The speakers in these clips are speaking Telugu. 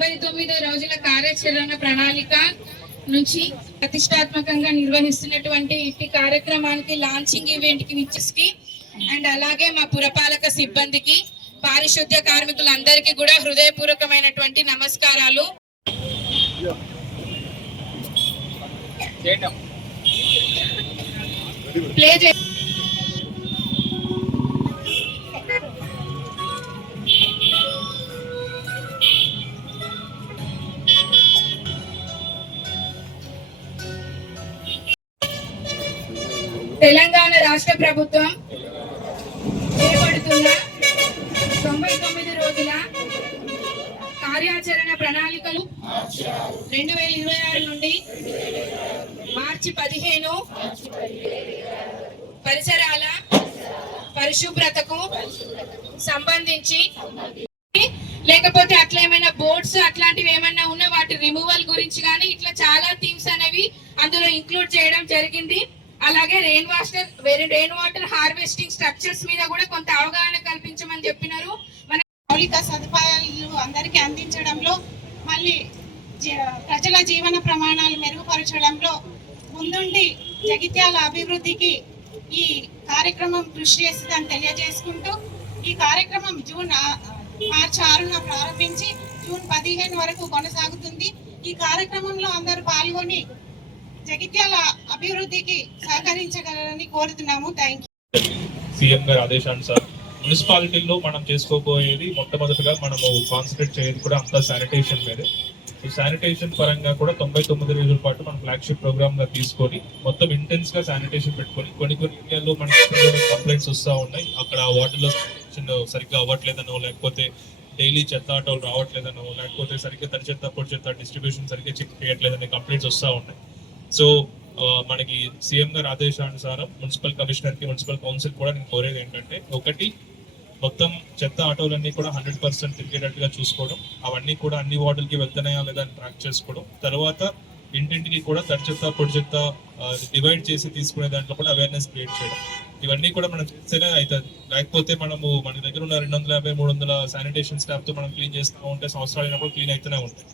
99 రోజుల కార్యాచరణ ప్రణాళిక నుంచి ప్రతిష్టాత్మకంగా నిర్వహిస్తున్నటువంటి ఇట్టి కార్యక్రమానికి లాంచింగ్ ఈవెంట్ కి విచ్చేసి అండ్ అలాగే మా పురపాలక సిబ్బందికి పారిశుద్ధ్య కార్మికులందరికీ కూడా హృదయపూర్వకమైనటువంటి నమస్కారాలు. ప్లే తెలంగాణ రాష్ట్ర ప్రభుత్వం చేపడుతున్న 99 రోజుల కార్యాచరణ ప్రణాళికలు 2026 నుండి మార్చి 15 పరిసరాల పరిశుభ్రతకు సంబంధించి లేకపోతే అట్లా ఏమైనా బోర్డ్స్ అట్లాంటివి ఏమైనా ఉన్నా వాటి రిమూవల్ గురించి కానీ ఇట్లా చాలా థీమ్స్ అనేవి అందులో ఇంక్లూడ్ చేయడం జరిగింది. అలాగే రెయిన్ వాటర్ హార్వెస్టింగ్ స్ట్రక్చర్స్ మీద కూడా కొంత అవగాహన కల్పించమని చెప్పినారు. మన మౌలిక సదుపాయాలు అందరికీ అందించడంలో మళ్ళీ ప్రజల జీవన ప్రమాణాలు మెరుగుపరచడంలో ముందుండి జగిత్యాల అభివృద్ధికి ఈ కార్యక్రమం కృషి చేస్తుందని తెలియజేసుకుంటూ ఈ కార్యక్రమం మార్చి 6న ప్రారంభించి జూన్ 15 వరకు కొనసాగుతుంది. ఈ కార్యక్రమంలో అందరూ పాల్గొని జగిత్యాల అభివృద్ధికి సహకరించగలరని కోరుతున్నాము. Thank you. సీఎం గారి ఆదేశానుసారం మున్సిపాలిటీలో మనం చేసుకోబోయేది మొట్టమొదటిగా మనము కాన్సన్ట్రేట్ చేయేది కూడా అంతా శానిటేషన్ మీదే. సో శానిటేషన్ పరంగా కూడా 99 రోజుల పాటు మనం ఫ్లాగ్షిప్ ప్రోగ్రామ్ గా తీసుకొని మొత్తం ఇంటెన్స్ గా శానిటేషన్ పెట్టుకొని కొన్ని ఏరియాలో మనకి కంప్లైంట్స్ వస్తూ ఉన్నాయి. అక్కడ వాటర్లో సరిగ్గా అవ్వట్లేదనో, లేకపోతే డైలీ చెత్త ఆటోలు రావట్లేదనో, లేకపోతే సరిగ్గా తడి చెత్త పొడి చెత్త డిస్ట్రిబ్యూషన్ సరిగ్గా చెక్ చేయట్లేదనే కంప్లైంట్స్ వస్తూ ఉన్నాయి. సో మనకి సీఎం గారి ఆదేశానుసారం మున్సిపల్ కమిషనర్ కి మున్సిపల్ కౌన్సిల్ కూడా నేను కోరేది ఏంటంటే, ఒకటి మొత్తం చెత్త ఆటోలన్నీ కూడా 100% తిరిగేటట్టుగా చూసుకోవడం, అవన్నీ కూడా అన్ని వార్డులకి వెళ్తున్నాయా లేదా అని ట్రాక్ చేసుకోవడం, తర్వాత ఇంటింటికి కూడా తడి చెత్త పొడి చెత్త డివైడ్ చేసి తీసుకునే దాంట్లో కూడా అవేర్నెస్ క్రియేట్ చేయడం, ఇవన్నీ కూడా మనం చేస్తేనే అవుతుంది. లేకపోతే మనము మన దగ్గర ఉన్న 250-300 శానిటేషన్ స్టాఫ్ తో మనం క్లీన్ చేస్తూ ఉంటే సంవత్సరాలు అయినప్పుడు క్లీన్ అవుతూనే ఉంటాయి.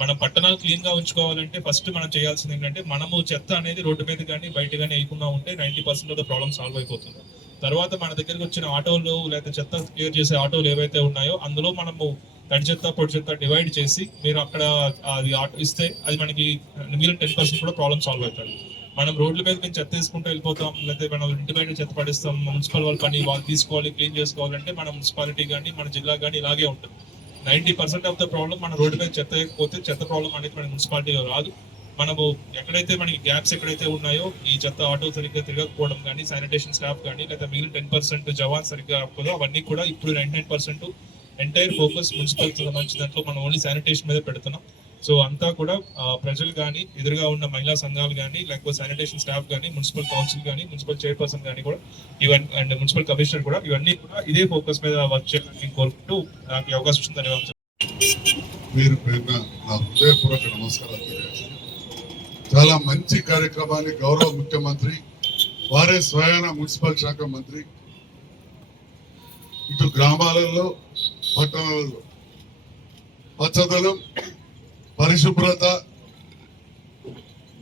మనం పట్టణాలు క్లీన్ గా ఉంచుకోవాలంటే ఫస్ట్ మనం చేయాల్సింది ఏంటంటే, మనము చెత్త అనేది రోడ్డు మీద కానీ బయట కానీ వేయకుండా ఉంటే 90% ఆఫ్ ద ప్రాబ్లమ్ సాల్వ్ అయిపోతుంది. తర్వాత మన దగ్గరికి వచ్చిన ఆటోలు లేదా చెత్త క్లియర్ చేసే ఆటోలు ఏవైతే ఉన్నాయో అందులో మనము తడి చెత్త పొడి చెత్త డివైడ్ చేసి మీరు అక్కడ అది ఆటో ఇస్తే అది మనకి మిగిలిన 10% కూడా ప్రాబ్లమ్ సాల్వ్ అవుతుంది. మనం రోడ్ల మీద మేము చెత్త తీసుకుంటూ వెళ్ళిపోతాం, లేకపోతే మనం ఇంటి బయట చెత్త పడిస్తాం, మున్సిపల్ వాళ్ళ పని వాళ్ళు తీసుకోవాలి క్లీన్ చేసుకోవాలంటే మన మున్సిపాలిటీ కానీ మన జిల్లా కానీ ఇలాగే ఉంటుంది. 90% ఆఫ్ ద ప్రాబ్లం మన రోడ్డు మీద చెత్త వేయకపోతే చెత్త ప్రాబ్లం అనేది మన మున్సిపాలిటీలో రాదు. మనము ఎక్కడైతే మనకి గ్యాప్స్ ఎక్కడైతే ఉన్నాయో, ఈ చెత్త ఆటో సరిగ్గా తిరగకపోవడం కానీ, శానిటేషన్ స్టాఫ్ కానీ, లేదా మిగిలిన 10% జవాన్ సరిగ్గా రాకపోతే అవన్నీ కూడా ఇప్పుడు 99% ఎంటైర్ ఫోకస్ మున్సిపాలిటీ సంబంధించిన దాంట్లో మనం ఓన్లీ శానిటేషన్ మీద పెడుతున్నాం. సో అంతా కూడా ప్రజలు కానీ, ఎదురుగా ఉన్న మహిళా సంఘాలు కానీ, లేకపోతే శానిటేషన్ స్టాఫ్ కానీ, మున్సిపల్ కౌన్సిల్ కానీ, మున్సిపల్ చైర్పర్సన్ కానీ కూడా ఇవన్నీ అండ్ మున్సిపల్ కమిషనర్ కూడా ఇవన్నీ కూడా ఇదే ఫోకస్ మీద వర్క్ చేయాలని కోరుకుంటూ నాకు అవకాశం ఇచ్చిన ధన్యవాదాలు. మీరు నా హృదయపూర్వక నమస్కారాలు తెలియజేస్తాను. చాలా మంచి కార్యక్రమాన్ని గౌరవ ముఖ్యమంత్రి వారే స్వయాన మున్సిపల్ శాఖ మంత్రి ఇటు గ్రామాలలో పట్టణాలలో పచ్చదనం, పరిశుభ్రత,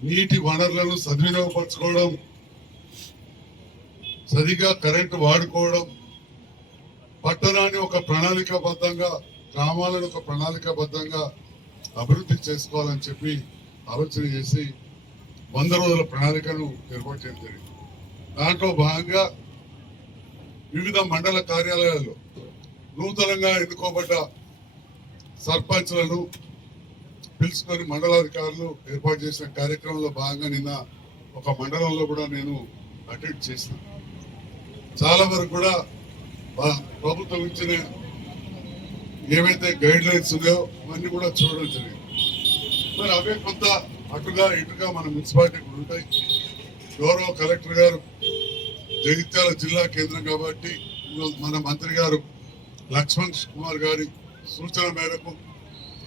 నీటి వనరులను సద్వినియోగపరచుకోవడం, సరిగా కరెంటు వాడుకోవడం, పట్టణాన్ని ఒక ప్రణాళికాబద్ధంగా, గ్రామాలను ఒక ప్రణాళికాబద్ధంగా అభివృద్ధి చేసుకోవాలని చెప్పి ఆలోచన చేసి 100 రోజుల ప్రణాళికను ఏర్పాటు చేయడం జరిగింది. దాంట్లో భాగంగా వివిధ మండల కార్యాలయాల్లో నూతనంగా ఎన్నుకోబడ్డ సర్పంచ్లను పిలుచుకొని మండలాధికారులు ఏర్పాటు చేసిన కార్యక్రమంలో భాగంగా నిన్న ఒక మండలంలో కూడా నేను అటెండ్ చేసిన. చాలా వరకు కూడా ప్రభుత్వం ఇచ్చిన ఏవైతే గైడ్ లైన్స్ ఉన్నాయో అవన్నీ కూడా చూడడం జరిగింది. మరి అవే కొంత అటుగా ఇటుగా మన మున్సిపాలిటీ కూడా ఉంటాయి. గౌరవ కలెక్టర్ గారు జగిత్యాల జిల్లా కేంద్రం కాబట్టి మన మంత్రి గారు లక్ష్మణ్ కుమార్ గారి సూచన మేరకు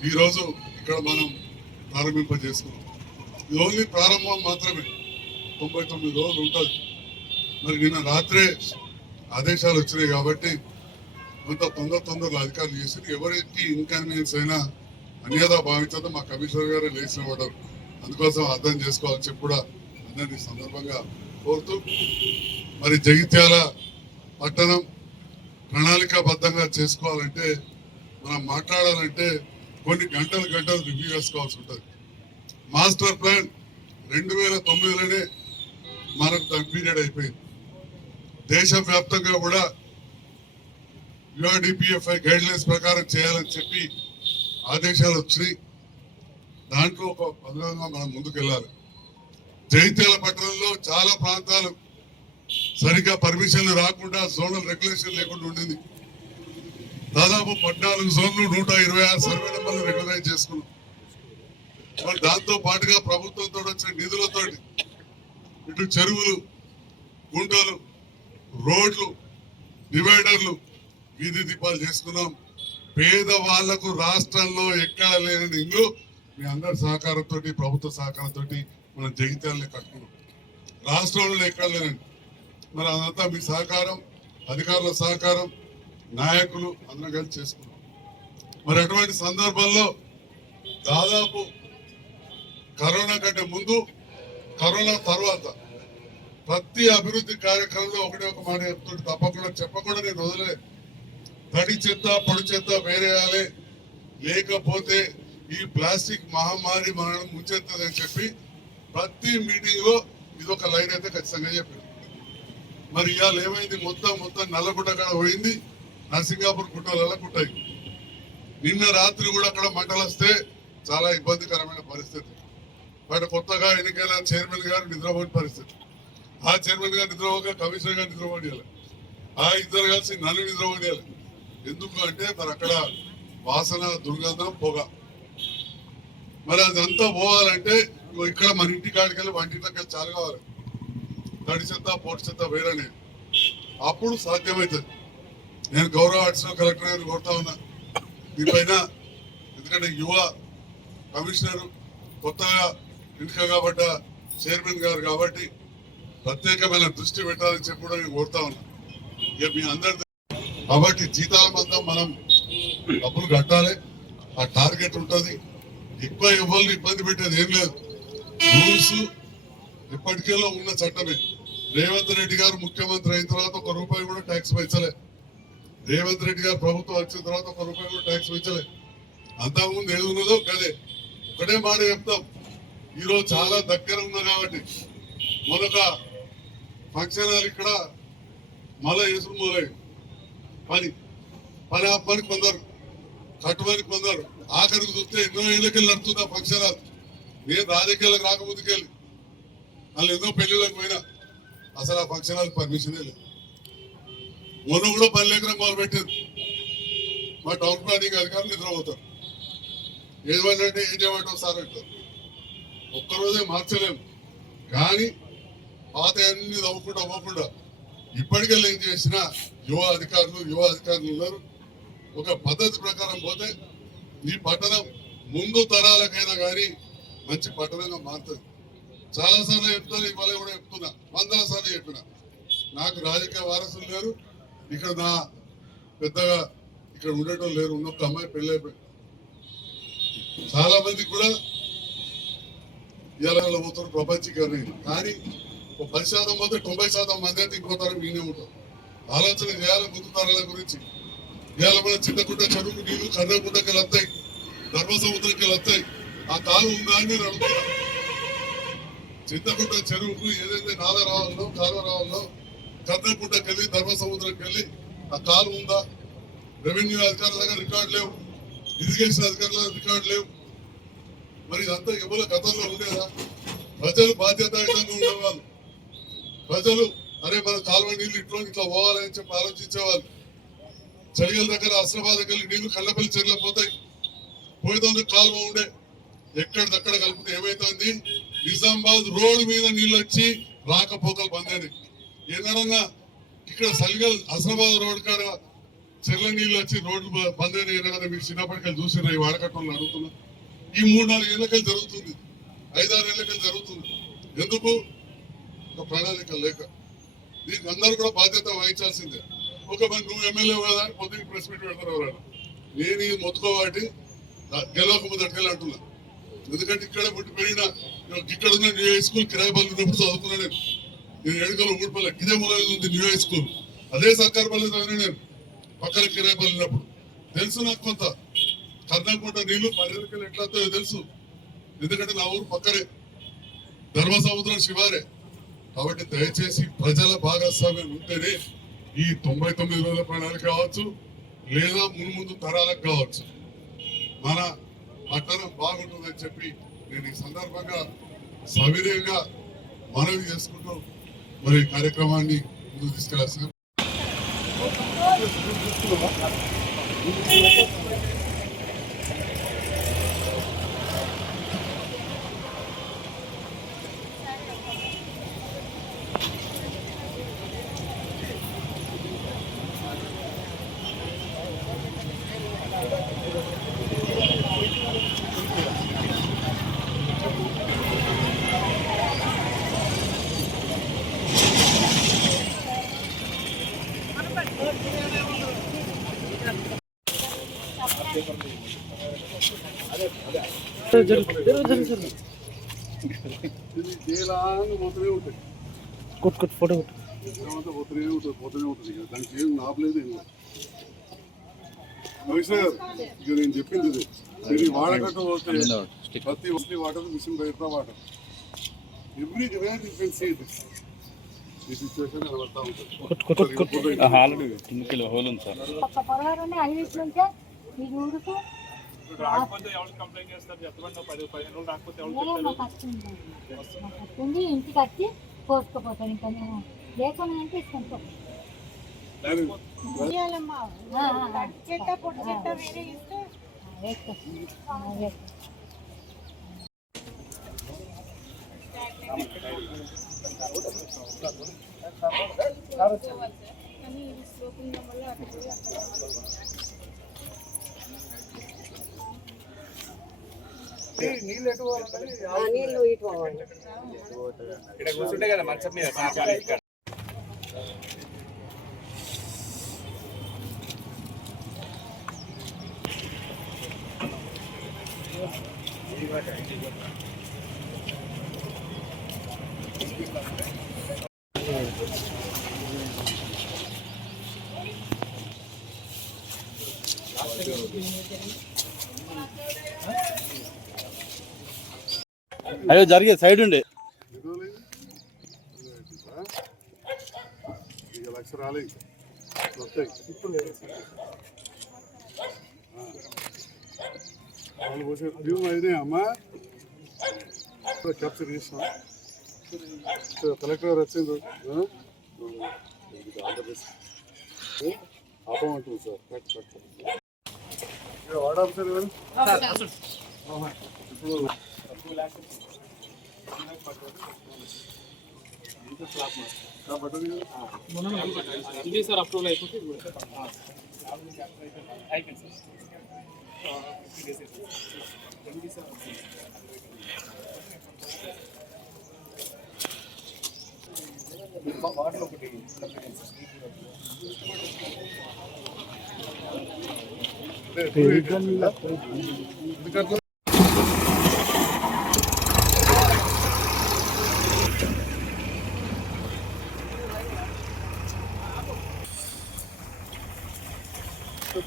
ఈరోజు ఇక్కడ మనం ప్రారంభింపజేసుకున్నాం. ఇది ఓన్లీ ప్రారంభం మాత్రమే, 99 రోజులు ఉంటుంది. మరి నిన్న రాత్రే ఆదేశాలు వచ్చినాయి కాబట్టి కొంత తొందరలో అధికారులు చేసి ఎవరికి ఇన్కన్వీనియన్స్ అయినా అన్యదా భావించదు మా కమిషనర్ గారే లేచిన పడ్డారు. అందుకోసం అర్థం చేసుకోవాలని చెప్పి కూడా అందరినీ సందర్భంగా కోరుతూ, మరి జగిత్యాల పట్టణం ప్రణాళికాబద్ధంగా చేసుకోవాలంటే, మనం మాట్లాడాలంటే కొన్ని గంటలు రివ్యూ చేసుకోవాల్సి ఉంటుంది. మాస్టర్ ప్లాన్ 2009లోనే మనకు దాని పీరియడ్ అయిపోయింది. దేశవ్యాప్తంగా కూడా యుఆర్డిపిఎఫ్ఐ గైడ్ లైన్స్ ప్రకారం చేయాలని చెప్పి ఆదేశాలు వచ్చినాయి. దాంట్లో ఒక పథకంగా మనం ముందుకు వెళ్ళాలి. జగిత్యాల పట్టణంలో చాలా ప్రాంతాలు సరిగ్గా పర్మిషన్లు రాకుండా జోనల్ రెగ్యులేషన్ లేకుండా ఉండింది. దాదాపు 14 జోన్లు 126 సర్వే నెంబర్లు రెగ్యులరైజ్ చేసుకున్నాం. మరి దాంతో పాటుగా ప్రభుత్వంతో వచ్చిన నిధులతో ఇటు చెరువులు, గుంటలు, రోడ్లు, డివైడర్లు, వీధి దీపాలు చేసుకున్నాం. పేదవాళ్లకు రాష్ట్రంలో ఎక్కడ లేని ఇల్లు మీ అందరి సహకారంతో, ప్రభుత్వ సహకారంతో మనం జగిత్యాలని కట్టుకున్నాం. రాష్ట్రంలో ఎక్కడ లేనండి. మరి అదంతా మీ సహకారం, అధికారుల సహకారం, నాయకులు అందరం కలిసి చేసుకున్నాం. మరి అటువంటి సందర్భంలో దాదాపు కరోనా కంటే ముందు, కరోనా తర్వాత ప్రతి అభివృద్ధి కార్యక్రమంలో ఒకటే ఒక మాట చెప్తుంటే చెప్పకుండా నేను వదిలే. తడి చెత్త పొడి చెత్త వేరేయాలి, లేకపోతే ఈ ప్లాస్టిక్ మహమ్మారి మనం ముంచెత్తదని చెప్పి ప్రతి మీటింగ్ లో ఇదొక లైన్ అయితే ఖచ్చితంగా చెప్పాను. మరి ఇవాళ ఏమైంది, మొత్తం నల్లగుట్ట కాడ పోయింది, నరసింగాపూర్ గుట్టలలో గుట్టాయి. నిన్న రాత్రి కూడా అక్కడ మంటలు వస్తే చాలా ఇబ్బందికరమైన పరిస్థితి. బయట కొత్తగా ఎన్నికైన చైర్మన్ గారు నిద్రపోని పరిస్థితి. ఆ చైర్మన్ గారు నిద్రపోక కమిషనర్ గారు నిద్రపోనియాలి, ఆ ఇద్దరు కలిసి నన్ను నిద్రపోనియాలి. ఎందుకు అంటే మరి అక్కడ వాసన, దుర్గంధం, పొగ. మరి అదంతా పోవాలంటే ఇక్కడ మన ఇంటి కాడికి వెళ్ళి వంటింట్లోకి చాలు కావాలి. తడి చెత్త పొడి చెత్త వేరనే అప్పుడు సాధ్యమవుతుంది. నేను గౌరవ అడిషనల్ కలెక్టర్ గారిని కోరుతా ఉన్నా దీనిపైన. ఎందుకంటే యువ కమిషనర్, కొత్తగా ఎన్నిక కాబట్ట చైర్మన్ గారు కాబట్టి ప్రత్యేకమైన దృష్టి పెట్టాలని చెప్పి కూడా నేను కోరుతా ఉన్నా. ఇక మీ అందరి కాబట్టి జీతాల మందం మనం డబ్బులు కట్టాలి, ఆ టార్గెట్ ఉంటుంది. ఎక్కువ ఎవరిని ఇబ్బంది పెట్టేది ఏం లేదు. రూల్స్ ఇప్పటికేలో ఉన్న చట్టమే. రేవంత్ రెడ్డి గారు ముఖ్యమంత్రి అయిన తర్వాత 1 రూపాయి కూడా ట్యాక్స్ పెంచలే. రేవంత్ రెడ్డి గారు ప్రభుత్వం వచ్చిన తర్వాత 1 రూపాయి కూడా ట్యాక్స్ పెంచలే. అంతకుముందు ఏది ఉన్నదో కదే ఒకటే మాట చెప్తాం. ఈరోజు చాలా దగ్గర ఉన్నా కాబట్టి మొదట ఫంక్షన్ హాల్ ఇక్కడ మళ్ళా వేసుకుని మొదలయ్యి పని ఆపని కొందరు, కట్టుమని కొందరు, ఆఖరికి చూస్తే ఎన్నో ఏళ్ళకెళ్ళి నడుతుందా ఫంక్షన్ హాల్. నేను రాజకీయాలకు రాకముందుకెళ్ళి వాళ్ళు ఎన్నో పెళ్లిళ్ళకి పోయినా అసలు ఆ ఫంక్షన్ హాల్ పర్మిషనే లేదు. మొన్న కూడా పని లేకుండా మొదలు పెట్టేది. మా టౌన్ ప్లానింగ్ అధికారులు నిద్రపోతారు. ఏమంటే ఏం చేయమంటావు సార్ అంటారు. ఒక్కరోజే మార్చలేము కానీ పాత అన్ని పోకుండా ఇప్పటికెళ్ళి ఏం చేసినా యువ అధికారులు ఉన్నారు. ఒక పద్ధతి ప్రకారం పోతే ఈ పట్టణం ముందు తరాలకైనా కానీ మంచి పట్టణంగా మారుతుంది. చాలా సార్లు చెప్తాను, ఇవాళ కూడా చెప్తున్నా, 100 సార్లు చెప్పినా. నాకు రాజకీయ వారసులు లేరు ఇక్కడ, నా పెద్దగా ఇక్కడ ఉండటం లేరు. ఉన్నొక్క అమ్మాయి పెళ్ళి అయిపోయింది. చాలా మందికి కూడా ఇలా పోతారు ప్రపంచీకరణ. కానీ 10% పోతే 90% మంది అయితే ఇంకో తరం మీనే ఉంటారు. ఆలోచన చేయాలి ముందు తరాల గురించి. ఇవాళ మన చింతకుంట చెరువుకు నీళ్లు కర్రకుంటకి వస్తాయి, ధర్మసముద్రంకి వస్తాయి. ఆ కాలు ఉందా అని నేను అడుగుతున్నా. చింతకుంట చెరువుకు ఏదైతే కాలువ రావాలో కర్రకుంటకి వెళ్ళి ధర్మసముద్రంకి వెళ్ళి ఆ కాలు ఉందా? రెవెన్యూ అధికారుల దగ్గర రికార్డు లేవు, ఇరిగేషన్ అధికారుల దగ్గర రికార్డు లేవు. మరి ఇదంతా ఎవరు గతంలో ఉండేదా? ప్రజలు బాధ్యతాయుతంగా ఉండేవాళ్ళు. ప్రజలు అరే మన కాలువ నీళ్ళు ఇట్లా పోవాలని చెప్పి ఆలోచించేవాళ్ళు. చలిగల దగ్గర అస్రాబాద్ దగ్గర నీళ్లు కళ్ళపల్లి చెర్ల పోతాయి. పోయేందుకు కాలువ ఉండే, ఎక్కడిదక్కడ కలిపితే ఏమైతుంది, నిజామాబాద్ రోడ్డు మీద నీళ్ళు వచ్చి రాకపోకలు బంద్ అయినాయి. ఏదన్నా ఇక్కడ సలిగల్ అస్రాబాద్ రోడ్ కాడ చెర్ల నీళ్ళు వచ్చి రోడ్లు బంద్ అయినాయి. ఏదైనా మీరు చిన్నప్పటికీ చూసినా ఈ వాడకట్టంలో అడుగుతున్నా. ఈ 3-4 ఏళ్ళకెళ్ళి జరుగుతుంది, 5-6 ఏళ్ళకెళ్ళి జరుగుతుంది. ఎందుకు? ఒక ప్రణాళిక లేక. దీనికి అందరూ కూడా బాధ్యత వహించాల్సిందే. ఒక మరి నువ్వు ఎమ్మెల్యే కదా పొద్దున్న ప్రెస్ మీట్ పెడతారు ఎవరైనా. నేను ఇది మొత్తుకోబట్టి గెలవక మొదటికెళ్ళి అంటున్నా. ఎందుకంటే ఇక్కడ పుట్టి పెరిగిన ఇక్కడ ఉన్న న్యూ హై స్కూల్ కిరాయి పనులు ఉన్నప్పుడు చదువుకున్నా నేను ఏడుకలో ఊడిపల్ల ఇదే మూలలో ఉంది న్యూ హై స్కూల్. అదే సర్కార్ పనులు చదివిన నేను పక్కన కిరాయి పనులు ఉన్నప్పుడు తెలుసు నాకు కొంత. కర్ణాకుంట నీళ్లు పర్యాటకులు ఎట్లా తెలుసు, ఎందుకంటే నా ఊరు పక్కనే ధర్మ సముద్రం శివారే. కాబట్టి దయచేసి ప్రజల భాగస్వామ్యం ఉంటేనే ఈ 99 రోజుల ప్రణాళిక కావచ్చు లేదా ముందు తరాలకు కావచ్చు మన పట్టణం బాగుంటుందని చెప్పి నేను ఈ సందర్భంగా సవినయంగా మనవి చేసుకుంటూ మరి ఈ కార్యక్రమాన్ని ముందుకు తీసుకెళ్లాల్సిన ఫోటో పోతూనే ఉంటుంది దానికి ఏం ఆపలేదు ఏం లేదు. ఇక నేను చెప్పింది ఇది. మీరు వాడకట్టు పోతే ప్రతి వస్తీ వాటర్ మిషన్ బయట water everywhere you can see this ఈ సిచ్యువేషన్ కనబడతా ఉంటుంది. రాకపోతే ఎవరు కంప్లైంట్ చేస్తారు చెప్పండి. 10-15 రోజులు రాకపోతే ఎవరు ఇంటికి వచ్చి కోసుకుపోతాను. ఇంకా నేను లేకుండా అంటే ఇస్తాను. చెట్ట పొట్టు చెట్ట వేరే ఇస్తే నీళ్ళు ఎటు నీళ్ళు ఇటు పోవాలి. ఇక్కడ కూర్చుంటే కదా మంచం మీద అయ్యో జరిగే సైడ్ ఉండే 1 లక్ష రాలే ఇప్పుడు వాళ్ళు పోసే డ్యూమ్ అయినాయి అమ్మా. క్యాప్చర్ చేసిన కలెక్టర్ వచ్చింది ఆపమంటుంది సార్. వాడాలి సార్ ఇప్పుడు ఇది సార్ అప్రూవల్ అయిపోతే వాటర్ ఒకటి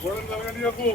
గోడలు జరగండి నాకు